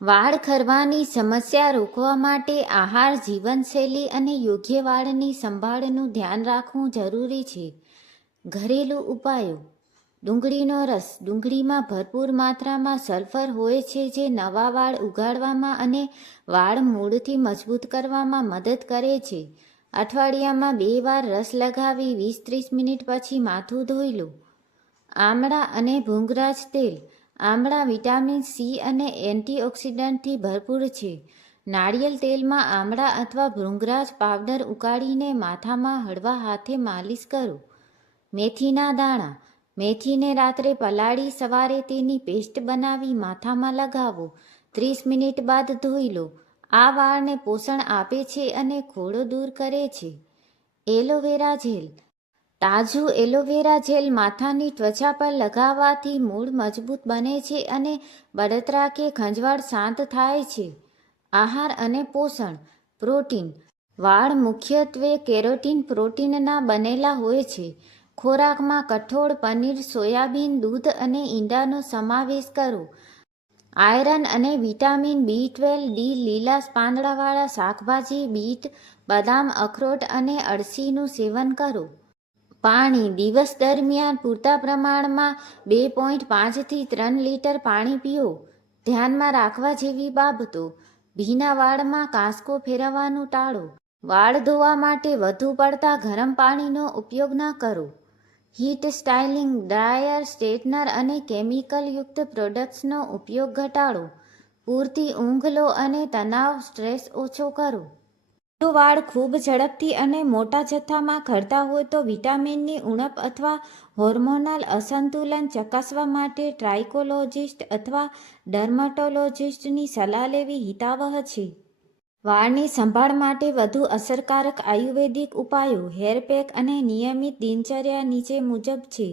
વાળ ખરવાની સમસ્યા રોકવા માટે આહાર, જીવનશૈલી અને યોગ્ય વાળની સંભાળનું ધ્યાન રાખવું જરૂરી છે. ઘરેલું ઉપાયો: ડુંગળીનો રસ. ડુંગળીમાં ભરપૂર માત્રામાં સલ્ફર હોય છે જે નવા વાળ ઉગાડવામાં અને વાળ મૂળથી મજબૂત કરવામાં મદદ કરે છે. અઠવાડિયામાં 2 વાર રસ લગાવી 20-30 મિનિટ પછી માથું ધોઈ લો. આમળા અને ભૃંગરાજ તેલ. આમળા વિટામિન સી અને એન્ટીઓક્સિડન્ટથી ભરપૂર છે. નાળિયેર તેલમાં આમળા અથવા ભૃંગરાજ પાવડર ઉકાળીને માથામાં હળવા હાથે માલિશ કરો. મેથીના દાણા. મેથીને રાત્રે પલાળી સવારે તેની પેસ્ટ બનાવી માથામાં લગાવો. 30 મિનિટ બાદ ધોઈ લો. આ વાળને પોષણ આપે છે અને ખોડો દૂર કરે છે. Aloe vera gel. તાજું એલોવેરા જેલ માથાની ત્વચા પર લગાવવાથી મૂળ મજબૂત બને છે અને બળતરા કે ખંજવાળ શાંત થાય છે. આહાર અને પોષણ. પ્રોટીન. વાળ મુખ્યત્વે કેરોટીન પ્રોટીનના બનેલા હોય છે. ખોરાકમાં કઠોળ, પનીર, સોયાબીન, દૂધ અને ઈંડાનો સમાવેશ કરો. આયરન અને વિટામિન B12, ડી. લીલા પાંદડાવાળા શાકભાજી, બીટ, બદામ, અખરોટ અને અળસીનું સેવન કરો. પાણી. દિવસ દરમિયાન પૂરતા પ્રમાણમાં 2.5 થી 3 લીટર પાણી પીઓ. ધ્યાનમાં રાખવા જેવી બાબતો: ભીના વાળમાં કાંસકો ફેરવવાનું ટાળો. વાળ ધોવા માટે વધુ પડતા ગરમ પાણીનો ઉપયોગ ન કરો. હીટ સ્ટાઇલિંગ, ડ્રાયર, સ્ટ્રેટનર અને કેમિકલયુક્ત પ્રોડક્ટ્સનો ઉપયોગ ઘટાડો. પૂરતી ઊંઘ લો અને તણાવ, સ્ટ્રેસ ઓછો કરો. જો વાળ ખૂબ ઝડપથી અને મોટા જથ્થામાં ખરતા હોય તો વિટામિનની ઉણપ અથવા હોર્મોનલ અસંતુલન ચકાસવા માટે ટ્રાઇકોલોજિસ્ટ અથવા ડર્મેટોલોજિસ્ટની સલાહ લેવી હિતાવહ છે. વાળની સંભાળ માટે વધુ અસરકારક આયુર્વેદિક ઉપાયો, હેર પેક અને નિયમિત દિનચર્યા નીચે મુજબ છે.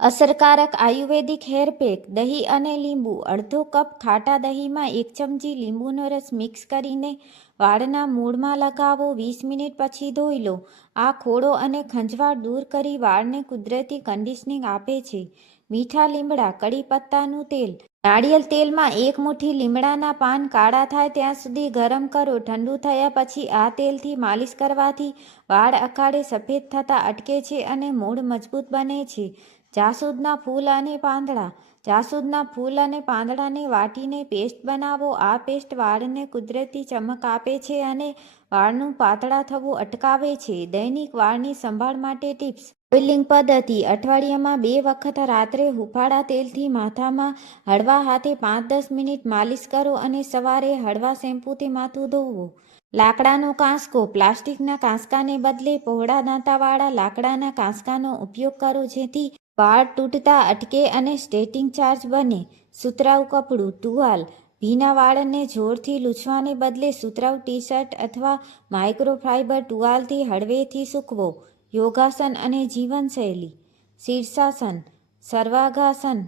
અસરકારક આયુર્વેદિક હેર પેક: દહીં અને લીંબુ. અડધો કપ ખાટા દહીંમાં 1 ચમચી લીંબુનો રસ મિક્સ કરીને વાળના મૂળમાં લગાવો. 20 મિનિટ પછી ધોઈ લો. આ ખોડો અને ખંજવાળ દૂર કરી વાળને કુદરતી કન્ડિશનિંગ આપે છે. મીઠા લીમડા, કડી પત્તાનું તેલ. નાળિયેર તેલમાં 1 મુઠ્ઠી લીમડાના પાન કાળા થાય ત્યાં સુધી ગરમ કરો. ઠંડુ થયા પછી આ તેલથી માલિશ કરવાથી વાળ અકાળે સફેદ થતા અટકે છે અને મૂળ મજબૂત બને છે. જાસૂદના ફૂલ અને પાંદડા. જાસૂદના ફૂલ અને પાંદડાને વાટીને પેસ્ટ બનાવો. આ પેસ્ટ વાળને કુદરતી ચમક આપે છે અને વાળનું પાતળા થવું અટકાવે છે. દૈનિક વાળની સંભાળ માટે ટિપ્સ. ઓઇલિંગ પદ્ધતિ: અઠવાડિયામાં 2 વખત રાત્રે હૂંફાળા તેલથી માથામાં હળવા હાથે 5-10 મિનિટ માલિશ કરો અને સવારે હળવા શેમ્પૂથી માથું ધોવો. લાકડાનો કાંસકો. પ્લાસ્ટિકના કાંસકાને બદલે પહોળા દાંતાવાળા લાકડાના કાંસકાનો ઉપયોગ કરો જેથી વાળ તૂટતા અટકે અને સ્ટ્રેટિંગ ચાર્જ બને. સુતરાઉ કપડું, ટુવાલ. ભીના વાળને જોરથી લૂછવાને બદલે સુતરાઉ ટી-શર્ટ અથવા માઇક્રોફાઇબર ટુવાલથી હળવેથી સૂકવો. યોગાસન અને જીવનશૈલી. શીર્ષાસન, સર્વાંગાસન.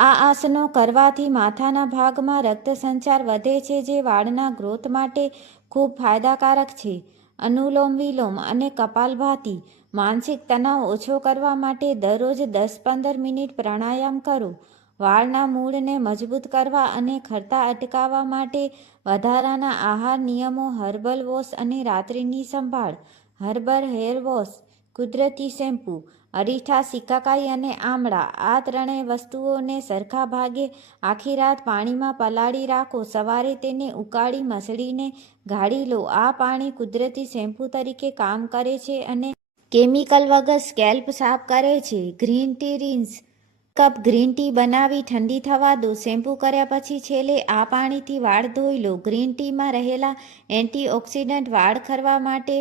આ આસનો કરવાથી માથાના ભાગમાં રક્ત સંચાર વધે છે જે વાળના ગ્રોથ માટે ખૂબ ફાયદાકારક છે. અનુલોમ વિલોમ અને કપાલભાતિ. માનસિક તણાવ ઓછો કરવા માટે દરરોજ 10-15 મિનિટ પ્રાણાયામ કરો. વાળના મૂળને મજબૂત કરવા અને ખરતા અટકાવવા માટે વધારાના આહાર નિયમો. હર્બલ વોશ અને રાત્રિની સંભાળ. Herbal hair wash. કુદરતી શેમ્પૂ. અરીઠા, સિકાકાઈ અને આમળા. આ ત્રણેય વસ્તુઓને સરખા ભાગે આખી રાત પાણીમાં પલાળી રાખો. સવારે તેને ઉકાળી મસળીને ગાળી લો. આ પાણી કુદરતી શેમ્પૂ તરીકે કામ કરે છે અને કેમિકલ વગર સ્કેલ્પ સાફ કરે છે. Green tea rinse. Cup green tea બનાવી ઠંડી થવા દો. શેમ્પૂ કર્યા પછી છેલ્લે આ પાણીથી વાળ ધોઈ લો. ગ્રીન ટીમાં રહેલા એન્ટીઓક્સિડન્ટ વાળ ખરવા માટે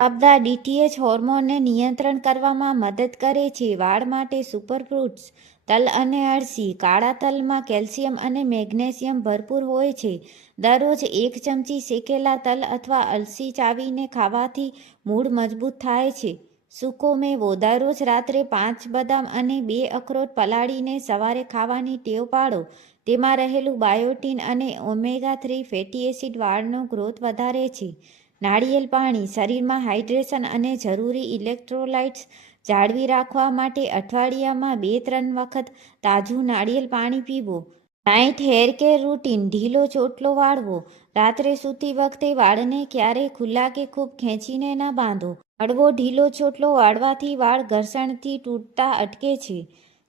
જવાબદાર DHT હોર્મોનને નિયંત્રણ કરવામાં મદદ કરે છે. વાળ માટે સુપરફૂડ્સ. તલ અને અળસી. કાળા તલમાં કેલ્શિયમ અને મેગ્નેશિયમ ભરપૂર હોય છે. દરરોજ 1 ચમચી શેકેલા તલ અથવા અળસી ચાવીને ખાવાથી મૂળ મજબૂત થાય છે. સૂકો મેવો. દરરોજ રાત્રે 5 બદામ અને 2 અખરોટ પલાળીને સવારે ખાવાની ટેવ પાડો. તેમાં રહેલું બાયોટીન અને ઓમેગા-3 ફેટી એસિડ વાળનો ગ્રોથ વધારે છે. નાળિયેર પાણી. શરીરમાં હાઇડ્રેશન અને જરૂરી ઇલેક્ટ્રોલાઇટ્સ જાળવી રાખવા માટે અઠવાડિયામાં 2-3 વખત તાજું નાળિયેર પાણી પીવો. Night hair care routine. ઢીલો ચોટલો વાળવો. રાત્રે સૂતી વખતે વાળને ક્યારેય ખુલ્લા કે ખૂબ ખેંચીને ન બાંધો. હળવો ઢીલો ચોટલો વાળવાથી વાળ ઘર્ષણથી તૂટતા અટકે છે.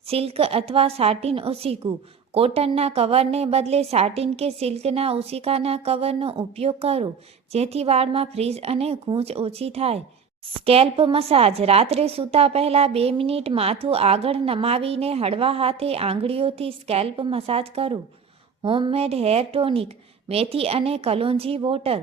સિલ્ક અથવા સાટિન ઓશીકું. કોટનના કવરને બદલે સાટિન કે સિલ્કના ઓશિકાના કવરનો ઉપયોગ કરો, જેથી વાળમાં ફ્રીઝ અને ગૂંચ ઓછી થાય. Scalp massage. રાત્રે સૂતા પહેલાં 2 મિનિટ માથું આગળ નમાવીને હળવા હાથે આંગળીઓથી સ્કેલ્પ મસાજ કરો. Homemade hair tonic. મેથી અને કલોંજી વોટર.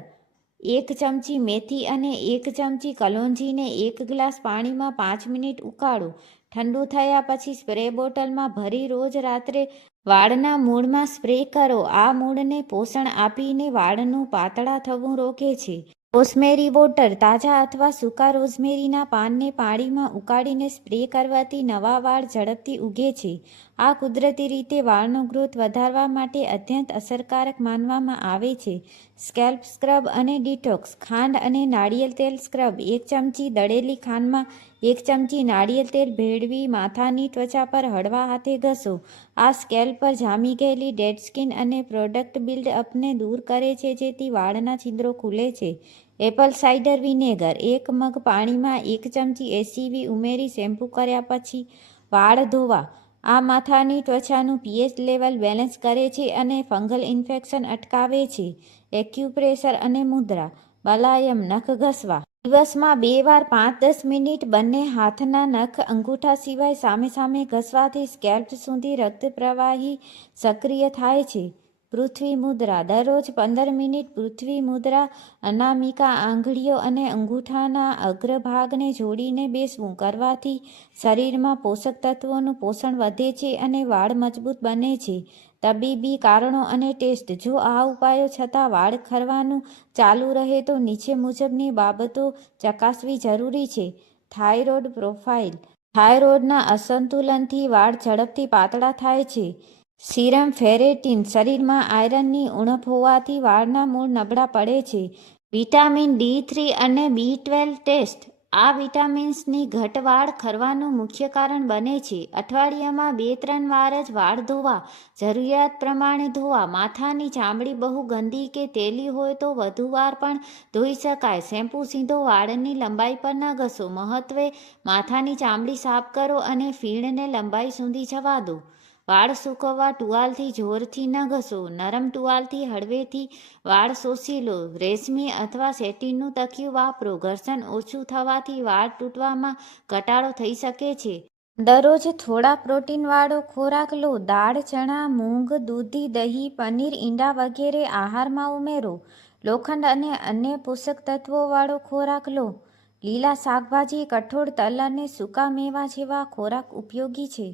1 ચમચી મેથી અને 1 ચમચી કલોંજીને 1 ગ્લાસ પાણીમાં 5 મિનિટ ઉકાળો. ઠંડુ થયા પછી સ્પ્રે બોટલમાં ભરી રોજ રાત્રે વાળના મૂળમાં સ્પ્રે કરો. આ મૂળને પોષણ આપીને વાળનું પાતળા થવું રોકે છે. રોઝમેરી વોટર. તાજા અથવા સૂકા રોઝમેરીના પાનને પાણીમાં ઉકાળીને સ્પ્રે કરવાથી નવા વાળ ઝડપથી ઉગે છે. આ કુદરતી રીતે વાળનો ગ્રોથ વધારવા માટે અત્યંત અસરકારક માનવામાં આવે છે. સ્કેલ્પ સ્ક્રબ અને ડિટોક્સ. ખાંડ અને નાળિયેર તેલ સ્ક્રબ. 1 ચમચી દળેલી ખાંડમાં 1 ચમચી નાળિયેર તેલ ભેળવી માથાની ત્વચા પર હળવા હાથે ઘસો. આ સ્કેલ્પ પર જામી ગયેલી ડેડ સ્કિન અને પ્રોડક્ટ બિલ્ડ અપને દૂર કરે છે, જેથી વાળના છિદ્રો ખુલે છે. Apple cider vinegar. 1 મગ પાણીમાં 1 ચમચી એસીવી ઉમેરી શેમ્પૂ કર્યા પછી વાળ ધોવા. આ માથાની ત્વચાનું pH લેવલ બેલેન્સ કરે છે અને ફંગલ ઇન્ફેક્શન અટકાવે છે. એક્યુપ્રેશર અને મુદ્રા. મલાયમ નખ ઘસવા. દિવસમાં 2 વાર 5-10 મિનિટ બંને હાથના નખ અંગૂઠા સિવાય સામે સામે ઘસવાથી સ્કેલ્પ સુધી રક્ત પ્રવાહી સક્રિય થાય છે. પૃથ્વી મુદ્રા. દરરોજ 15 મિનિટ પૃથ્વી મુદ્રા. અનામિકા આંગળીઓ અને અંગૂઠાના અગ્રભાગને જોડીને બેસવું કરવાથી શરીરમાં પોષક તત્વોનું પોષણ વધે છે અને વાળ મજબૂત બને છે. તબીબી કારણો અને ટેસ્ટ. જો આ ઉપાયો છતાં વાળ ખરવાનું ચાલુ રહે તો નીચે મુજબની બાબતો ચકાસવી જરૂરી છે. Thyroid profile. થાઇરોઇડના અસંતુલનથી વાળ ઝડપથી પાતળા થાય છે. સીરમ ફેરેટીન. શરીરમાં આયરનની ઉણપ હોવાથી વાળના મૂળ નબળા પડે છે. વિટામિન D3 અને B12 ટેસ્ટ. આ વિટામિન્સની ઘટ વાળ ખરવાનું મુખ્ય કારણ બને છે. અઠવાડિયામાં 2-3 વાર જ વાળ ધોવા. જરૂરિયાત પ્રમાણે ધોવા. માથાની ચામડી બહુ ગંદી કે તેલી હોય તો વધુ વાર પણ ધોઈ શકાય. શેમ્પૂ સીધો વાળની લંબાઈ પર ન ઘસો. મહત્વે, માથાની ચામડી સાફ કરો અને ફીણને લંબાઈ સુધી જવા દો. વાળ સૂકવવા. ટુવાલથી જોરથી ન ઘસો. નરમ ટુવાલથી હળવેથી વાળ શોષી લો. રેશમી અથવા સેટિનનું તકિયું વાપરો. ઘર્ષણ ઓછું થવાથી વાળ તૂટવામાં ઘટાડો થઈ શકે છે. દરરોજ થોડા પ્રોટીનવાળો ખોરાક લો. દાળ, ચણા, મૂંગ, દૂધી, દહીં, પનીર, ઈંડા વગેરે આહારમાં ઉમેરો. લોખંડ અને અન્ય પોષક તત્વોવાળો ખોરાક લો. લીલા શાકભાજી, કઠોળ, તલ અને સૂકા મેવા જેવા ખોરાક ઉપયોગી છે.